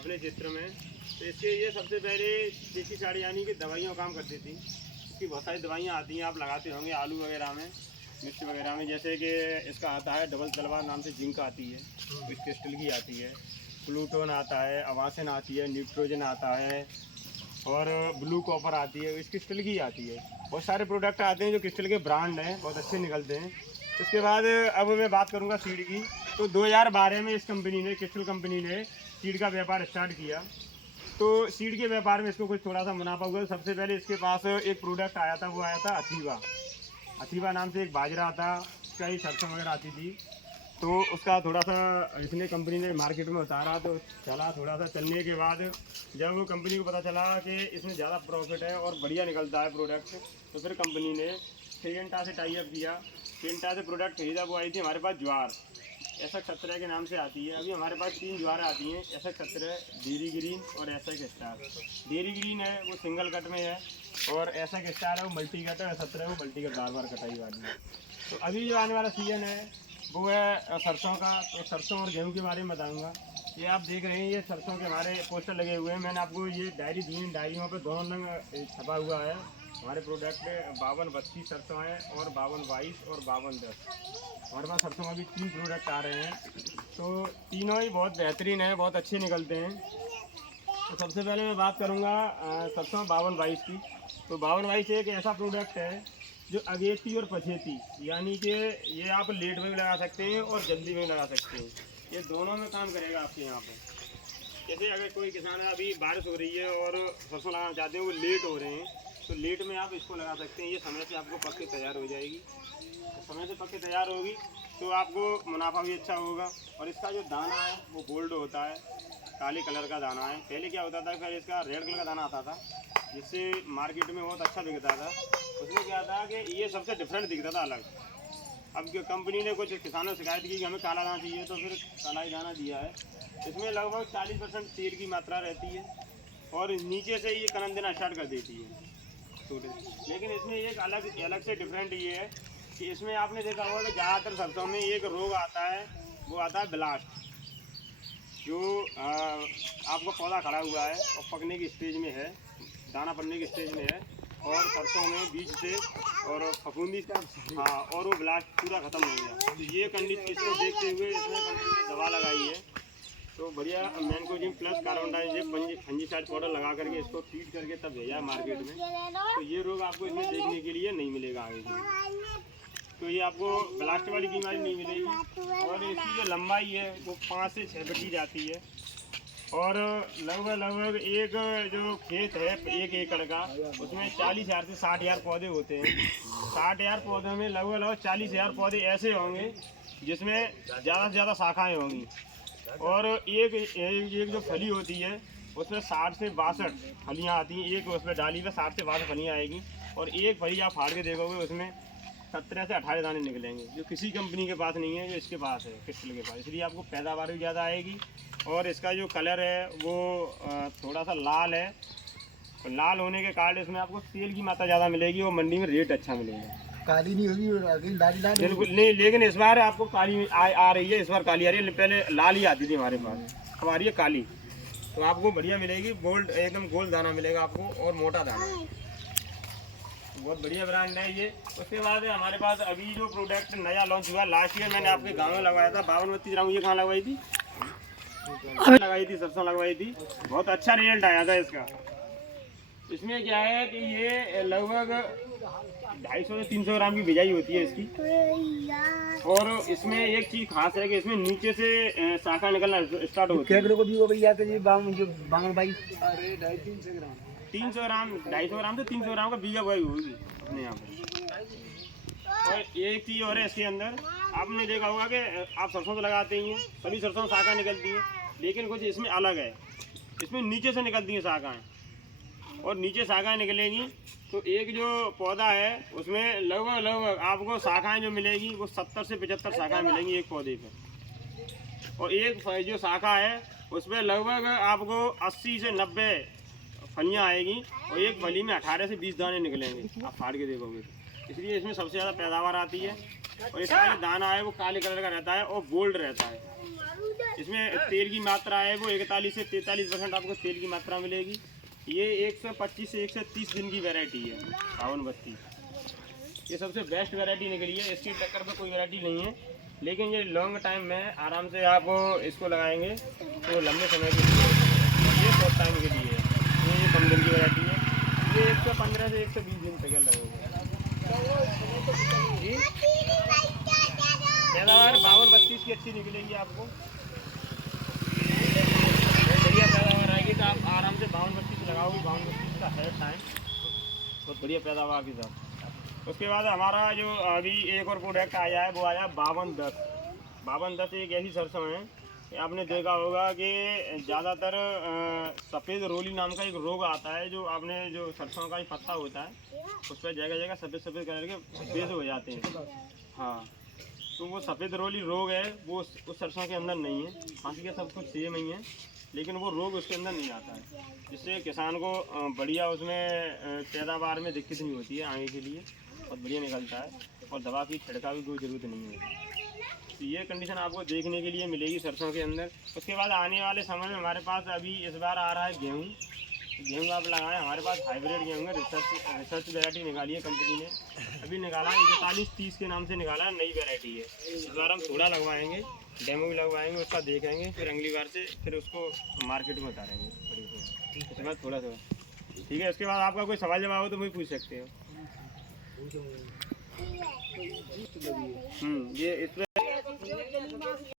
अपने क्षेत्र में। तो इसके ये सबसे पहले देसी साड़ी यानी कि दवाइयों का काम करती थी। इसकी बहुत सारी दवाइयाँ आती हैं, आप लगाते होंगे आलू वगैरह में, मिर्च वगैरह में। जैसे कि इसका आता है डबल तलवार नाम से जिंक आती है, इस क्रिस्टल की आती है, प्लूटोन आता है, अवासन आती है, न्यूट्रोजन आता है और ब्लू कॉपर आती है, इस क्रिस्टल की आती है। बहुत सारे प्रोडक्ट आते हैं जो क्रिस्टल के ब्रांड हैं, बहुत अच्छे निकलते हैं। इसके बाद अब मैं बात करूंगा सीड की। तो 2012 में इस कंपनी ने, क्रिस्टल कंपनी ने सीड का व्यापार स्टार्ट किया। तो सीड के व्यापार में इसको कुछ थोड़ा सा मुनाफा हुआ। सबसे पहले इसके पास एक प्रोडक्ट आया था, वो आया था अथीवा। अथीवा नाम से एक बाजरा आता, उसका ही सरसों वगैरह आती थी। तो उसका थोड़ा सा इसने कंपनी ने मार्केट में उतारा, तो चला। थोड़ा सा चलने के बाद जब वो कंपनी को पता चला कि इसमें ज़्यादा प्रॉफिट है और बढ़िया निकलता है प्रोडक्ट, तो फिर कंपनी ने सेंटा से टाई अप किया। सेंटा से प्रोडक्ट खरीदा। वो आई थी हमारे पास ज्वार, SX17 के नाम से आती है। अभी हमारे पास 3 ज्वार आती हैं, SX17, डेरी ग्रीन और SX स्टार। डेरी ग्रीन है वो सिंगल कट में है, और SX स्टार है वो मल्टी कट है, 17 है वो मल्टी कट बार बार कटाई वाली है। तो अभी जो आने वाला सीजन है वो है सरसों का। तो सरसों और गेहूं के बारे में बताऊंगा। ये आप देख रहे हैं, ये सरसों के हमारे पोस्टर लगे हुए हैं। मैंने आपको ये डायरी दी है, डायरियों पे दोनों रंग छपा हुआ है। हमारे प्रोडक्ट 5232 सरसों है और 5222 और 5210। हमारे पास सरसों में भी 3 प्रोडक्ट आ रहे हैं। तो तीनों ही बहुत बेहतरीन है, बहुत अच्छे निकलते हैं। तो सबसे पहले मैं बात करूँगा सरसों 5222 की। तो 5222 एक ऐसा प्रोडक्ट है जो अगेती और पछेती, यानी कि ये आप लेट में भी लगा सकते हैं और जल्दी में भी लगा सकते हैं। ये दोनों में काम करेगा आपके यहाँ पे। जैसे अगर कोई किसान है, अभी बारिश हो रही है और सरसों लगाना चाहते हैं, वो लेट हो रहे हैं, तो लेट में आप इसको लगा सकते हैं। ये समय से आपको पक के तैयार हो जाएगी। तो समय से पक के तैयार होगी तो आपको मुनाफा भी अच्छा होगा। और इसका जो दाना है वो गोल्ड होता है, काले कलर का दाना है। पहले क्या होता था, पहले इसका रेड कलर का दाना आता था, जिससे मार्केट में बहुत अच्छा बिकता था। उसमें क्या था कि ये सबसे डिफरेंट दिखता था, अलग। अब जो कंपनी ने कुछ किसानों से शिकायत की कि हमें काला दाना चाहिए, तो फिर काला ही दाना दिया है। इसमें लगभग 40% तेल की मात्रा रहती है और नीचे से ये कलम देना स्टार्ट कर देती है छोटे। लेकिन इसमें एक अलग से डिफरेंट ये है कि इसमें आपने देखा होगा कि ज़्यादातर सरसों में एक रोग आता है, वो आता है ब्लास्ट। जो आपका पौधा खड़ा हुआ है और पकने की स्टेज में है, दाना पड़ने की स्टेज में है, और सरसों में बीज से और फफूंदी से, हाँ, और वो ब्लास्ट पूरा ख़त्म हो गया। तो ये कंडीशन, इसको देखते हुए इसमें कंपनी ने दवा लगाई है। तो बढ़िया मैनकोजिब प्लस कार्बोडाइजिब फंजीसाइड पाउडर लगा करके इसको ट्रीट करके तब भेजा मार्केट में। तो ये रोग आपको इसमें देखने के लिए नहीं मिलेगा आगे की। तो ये आपको ब्लास्ट वाली बीमारी नहीं मिलेगी। और इसकी जो लंबाई है वो 5 से 6 फीट की जाती है। और लगभग एक जो खेत है 1 एकड़ का, उसमें 40,000 से 60,000 पौधे होते हैं। 60,000 पौधों में लगभग 40,000 पौधे ऐसे होंगे जिसमें ज़्यादा से ज़्यादा शाखाएँ होंगी। और एक जो फली होती है उसमें 60 से 62 फलियाँ आती हैं। एक उसमें डाली में 60 से 62 फलियाँ आएगी। और एक फली आप फाड़ के देखोगे उसमें 17 से 18 दाने निकलेंगे, जो किसी कंपनी के पास नहीं है, जो इसके पास है, क्रिस्टल के पास। इसलिए आपको पैदावार भी ज़्यादा आएगी। और इसका जो कलर है वो थोड़ा सा लाल है। तो लाल होने के कारण इसमें आपको तेल की मात्रा ज़्यादा मिलेगी और मंडी में रेट अच्छा मिलेगा। काली नहीं होगी, लाल बिल्कुल नहीं, लेकिन इस बार आपको काली आ रही है। इस बार काली आ रही है, पहले लाल ही आती थी हमारे पास, अब आ रही है काली। तो आपको बढ़िया मिलेगी, गोल्ड, एकदम गोल्ड दाना मिलेगा आपको और मोटा दाना। बहुत बढ़िया ब्रांड है ये। उसके बाद हमारे पास अभी जो प्रोडक्ट नया लॉन्च हुआ, लास्ट ईयर मैंने आपके गाँव में लगवाया था, 5232 ग्राम। ये कहाँ लगवाई थी? लगाई थी, सरसों लगवाई थी। बहुत अच्छा रिजल्ट आया था इसका। इसमें क्या है कि ये लगभग 250 से 300 ग्राम की बिजाई होती है इसकी। और इसमें एक चीज़ खास है कि इसमें नीचे से शाखा निकलना स्टार्ट होती है। को भी वो भैया तो ये बावन भाई 300 ग्राम, 250 ग्राम से 300 ग्राम का बीजा बुआई होगी अपने यहाँ पर। और एक चीज़ और है इसके अंदर, आपने देखा होगा कि आप सरसों तो लगाते ही हैं, सभी सरसों शाखा निकलती हैं, लेकिन कुछ इसमें अलग है। इसमें नीचे से निकलती हैं शाखाएँ, और नीचे शाखाएँ निकलेंगी तो एक जो पौधा है उसमें लगभग आपको शाखाएँ जो मिलेगी वो 70 से 75 शाखाएँ मिलेंगी एक पौधे पर। और एक जो शाखा है उसमें लगभग आपको 80 से 90 फलियाँ आएगी, और एक फली में 18 से 20 दाने निकलेंगे, आप फाड़ के देखोगे। इसलिए इसमें सबसे ज़्यादा पैदावार आती है। और इसका जो दाना है वो काले कलर का रहता है और गोल्ड रहता है। इसमें तेल की मात्रा है वो 41 से 43% आपको तेल की मात्रा मिलेगी। ये 125 से 130 दिन की वैरायटी है 5232। ये सबसे बेस्ट वैरायटी निकली है, इसकी टक्कर पे कोई वैरायटी नहीं है। लेकिन ये लॉन्ग टाइम में आराम से आप इसको लगाएंगे तो लंबे समय के लिए, ये शॉर्ट टाइम के लिए है। ये कम दिन की वैरायटी है। ये 115 से 120 दिन तक लगेगा जी। पैदावार 5232 की अच्छी निकलेगी आपको, बढ़िया पैदावार आएगी। तो आप आराम से 5232 लगाओगे, 5232 का है टाइम, बहुत बढ़िया पैदावार के साथ। उसके बाद हमारा जो अभी एक और प्रोडक्ट आया है वो आया 5210। 5210 एक ऐसी सरसों है कि आपने देखा होगा कि ज़्यादातर सफ़ेद रोली नाम का एक रोग आता है, जो आपने जो सरसों का ही पत्ता होता है उस पर जगह जगह सफ़ेद सफ़ेद कलर के सफ़ेद हो जाते हैं। हाँ, तो वो सफ़ेद रोली रोग है, वो उस सरसों के अंदर नहीं है। बाकी का सब कुछ सेम ही है, लेकिन वो रोग उसके अंदर नहीं आता है, जिससे किसान को बढ़िया उसमें पैदावार में दिक्कत नहीं होती है आगे के लिए, बहुत बढ़िया निकलता है और दवा की छिड़काव की कोई ज़रूरत नहीं है। तो ये कंडीशन आपको देखने के लिए मिलेगी सरसों के अंदर। उसके बाद आने वाले समय में हमारे पास अभी इस बार आ रहा है गेहूँ। गेहूँ आप लगाएं, हमारे पास हाइब्रिड गेहूँ है, रिसर्च वैरायटी निकाली है कंपनी ने, अभी निकाला है 4130 के नाम से निकाला है, नई वैरायटी है। इस बार हम थोड़ा लगवाएंगे, डेमो भी लगवाएंगे, उसका देखेंगे, फिर अगली बार से फिर उसको मार्केट में उतारेंगे बड़ी से। उसके बाद थोड़ा ठीक है। उसके बाद आपका कोई सवाल जवाब हो तो मुझे पूछ सकते हो। ये इस